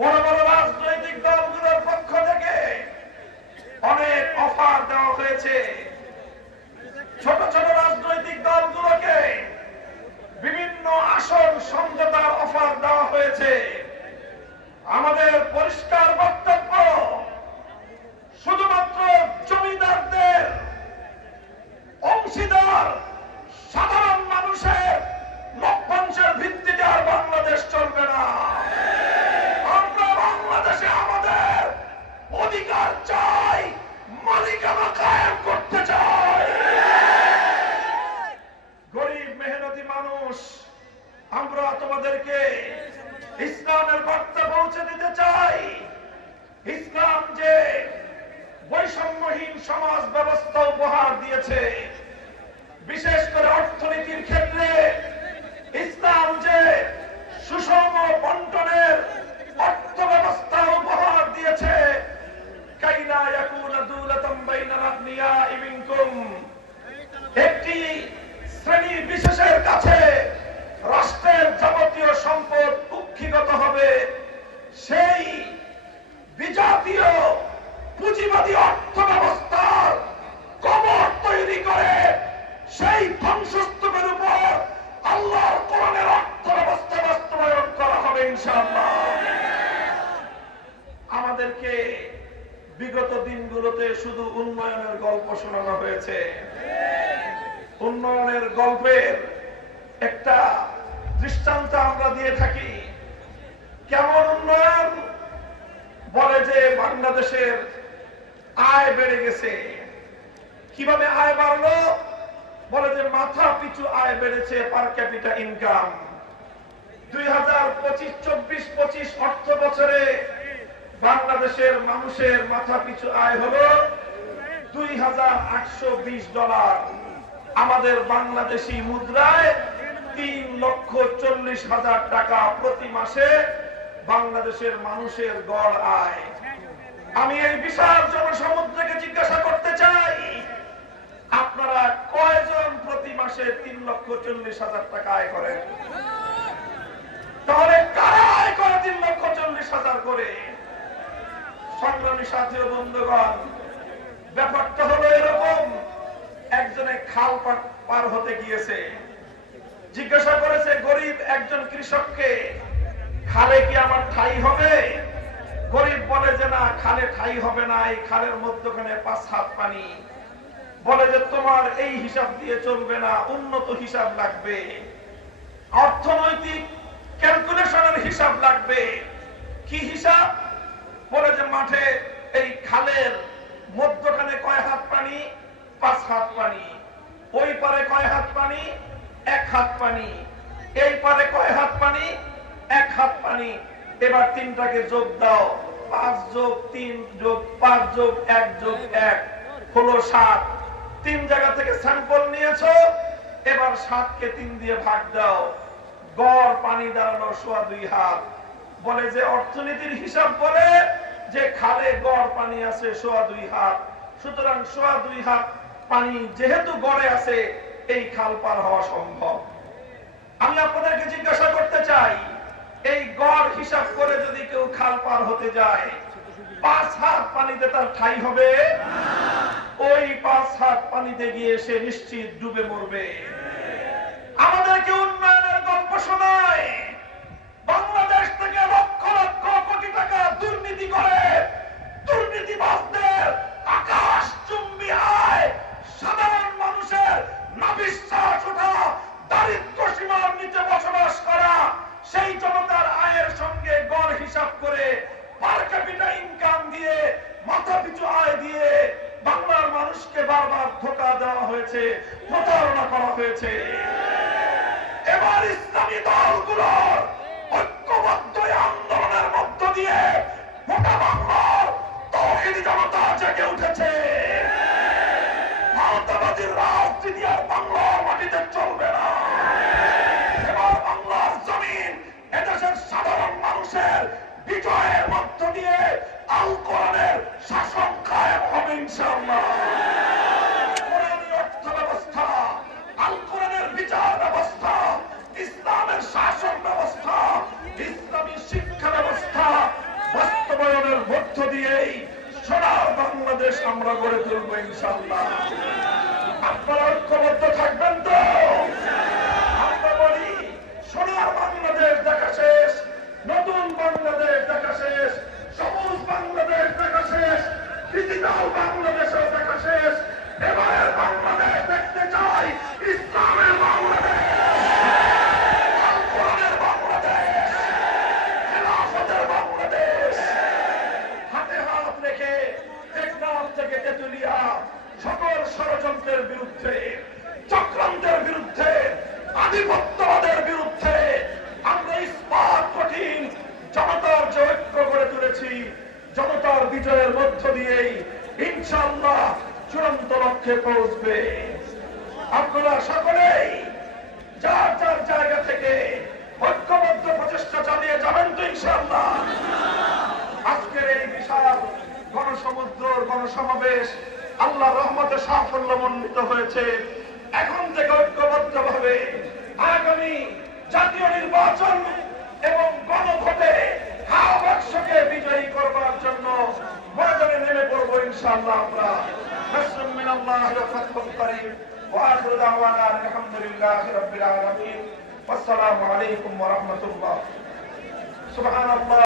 বড় বড় রাজনৈতিক দলগুলোর পক্ষ থেকে অনেক অফার দেওয়া হয়েছে। ছোট ছোট রাজনৈতিক দলগুলোকে বিভিন্ন আসন সমঝোতার অফার দেওয়া হয়েছে। আমাদের পরিষ্কার বক্তব্য, শুধুমাত্র জমিদারদের অংশীদার সাধারণ মানুষের লভ্যাংশের ভিত্তিতে আর বাংলাদেশ চলবে না। আমরা বাংলাদেশে আমাদের অধিকার চাই, মালিকানা কায়েম করতে চাই। গরিব মেহনতি মানুষ, আমরা তোমাদেরকে ইসলামের বার্তা পৌঁছে দিতে চাই। ইসলাম যে বৈষম্যহীন সমাজ ব্যবস্থা উপহার দিয়েছে, বিশেষ করে অর্থনীতির ক্ষেত্রে ইসলাম যে সুষম বন্টনের অর্থ ব্যবস্থা উপহার দিয়েছে, কাইলা ইয়াকুনা দুলাতাম বাইনাল আগনিয়াই মিনকুম, একটি শ্রেণী বিশেষের কাছে রাষ্ট্রের যাবতীয় সম্পদ কুক্ষিগত হবে, সেই বিজাতীয় পুঁজিবাদী অর্থ ব্যবস্থার কবর তৈরি করে সেই ধ্বংসস্তূপের উপর আল্লাহর কোরআনের অর্থ ব্যবস্থা বাস্তবায়ন করা হবে ইনশাআল্লাহ। আমাদেরকে বিগত দিনগুলোতে শুধু উন্নয়নের গল্প শোনানো হয়েছে। উন্নয়নের গল্পের একটা দৃষ্টান্ত আমরা দিয়ে থাকি। কেমন উন্নয়ন? বলে যে বাংলাদেশের আয় বেড়ে গেছে। কিভাবে আয় বাড়লো? বলে যে মাথা পিছু আয় বেড়েছে, পার ক্যাপিটা ইনকাম। 2025-24-25 অর্থ বছরে বাংলাদেশের মানুষের মাথা পিছু আয় হলো $2,820। আমাদের বাংলাদেশি মুদ্রায় 3,40,000 টাকা প্রতি মাসে বাংলাদেশের মানুষের গড় আয়। আমি এই বিশাল জনসমুদ্রকে জিজ্ঞাসা করতে চাই, আপনারা কয়জন প্রতি মাসে 3,40,000 টাকা আয় করেন? তাহলে কারা আয় করে 3,40,000 করে? সংগ্রামী সাথী ও বন্ধুগণ, ব্যাপারটা হলো এরকম। একজনে খাল পার হতে গিয়েছে, জিজ্ঞাসা করেছে গরিব একজন কৃষককে, খালে কি আমার ঠাই হবে? গরিব বলে যে না, খালে ঠাই হবে না, এই খালের মধ্যখানে 5 হাত পানি। বলে যে তোমার এই হিসাব দিয়ে চলবে না, উন্নত হিসাব লাগবে, অর্থনৈতিক ক্যালকুলেশনের হিসাব লাগবে। কি হিসাব? বলে যে মাঠে এই খালের মধ্যখানে কয় হাত পানি? 5 হাত পানি। ওই পারে কয় হাত পানি? 1 হাত পানি। এই পারে কয় হাত পানি? 1 হাত পানি। এবার তিনটাকে যোগ দাও, 5 যোগ 3 যোগ 5 যোগ 1 যোগ 1 হলো 7। 3 জায়গা থেকে স্যাম্পল নিয়েছো, এবার 7 কে 3 দিয়ে ভাগ দাও, গড় পানি দাঁড়ানো 2.25 হাত। বলে যে অর্থনীতির হিসাব বলে যে খালে গড় পানি আছে 2.25 হাত, সুতরাং 2.25 হাত পানি যেহেতু গড়ে আছে, এই খাল পার হওয়া সম্ভব। আমি আপনাদেরকে জিজ্ঞাসা করতে চাই, এই গড় হিসাব করে যদি কেউ খাল পার হতে যায়, 5 হাত পানিতে তার ঠাই হবে? ওই 5 হাত পানিতে গিয়ে সে নিশ্চিত ডুবে মরবে। আমাদেরকে উন্নয়নের গল্প শোনায়, বাংলাদেশ থেকে লক্ষ লক্ষ কোটি টাকা দুর্নীতি করে দুর্নীতিবাজদের আকাশ চুম্বি আয়, সাধারণ মানুষের নাভিশ্বাস ওঠা, দারিদ্র সীমার নিচে বসবাস করা সেই জনতার আয়ের সঙ্গে গড় হিসাব করে পার ক্যাপিটা ইনকাম দিয়ে, মাথা পিছু আয় দিয়ে বাংলার মানুষকে বারবার ধোঁকা দেওয়া হয়েছে, প্রতারণা করা হয়েছে। এবার ইসলামী দলগুলোর ঐক্যবদ্ধ আন্দোলনের মধ্য দিয়ে গোটা বাংলার তৌহিদি জনতা জেগে উঠেছে। ভারতবাদীর রাজনীতি আর বাংলার মাটিতে চলবে না। এবার বাংলার জমিন এদেশের সাধারণ মানুষের বিজয়ের মধ্য দিয়ে আল কোরআনের শাসন কায়েম হবে ইনশাআল্লাহ। কোরআনী অর্থ ব্যবস্থা, আল কোরআনের বিচার ব্যবস্থা, ইসলামের শাসন ব্যবস্থা বাংলাদেশ আমরা গড়ে তুলবো ইনশাআল্লাহ। আপনারা ঐক্যবদ্ধ থাকবেন তো? আমরা বলি সোনার বাংলাদেশ দেখা শেষ, নতুন বাংলাদেশ দেখা শেষ, সবুজ বাংলাদেশ দেখা শেষ, ডিজিটাল বাংলাদেশও দেখা শেষ। এবারের বাংলাদেশ দেখতে চাই ইসলামের বাংলাদেশ, আল কোরআনের বাংলাদেশ, খেলাফতের বাংলাদেশ। হাতে হাত রেখে টেকনাফ থেকে তেতুলিয়া সকল ষড়যন্ত্রের বিরুদ্ধে, চক্রান্তের বিরুদ্ধে, আধিপত্যবাদের বিরুদ্ধে আমরা ইস্পাত কঠিন জনতার যে ঐক্য গড়ে তুলেছি, জনতার বিজয়ের মধ্য দিয়েই ইনশাআল্লাহ চূড়ান্ত লক্ষ্যে পৌঁছবে। আপনারা সকলেই যার যার জায়গা থেকে ঐক্যবদ্ধ প্রচেষ্টা চালিয়ে যাবেন তো ইনশাআল্লাহ। আজকের এই বিশাল গণসমুদ্র গণসমাবেশ আল্লাহর রহমতে সাফল্যমণ্ডিত হয়েছে। এখন থেকে ঐক্যবদ্ধ ভাবে আগামী জাতীয় নির্বাচন এবং গণভোটে বাক্সকে বিজয়ী করবার জন্য ময়দানে নেমে পড়বো ইনশাআল্লাহ। আমরা নাসরুম মিনাল্লাহি ওয়া ফাতহুন করিম ওয়া আখিরু দাওয়ানা আলহামদুলিল্লাহি রাব্বিল আলামিন। আসসালামু আলাইকুম ওয়া রাহমাতুল্লাহ। সুবহানাল্লাহ।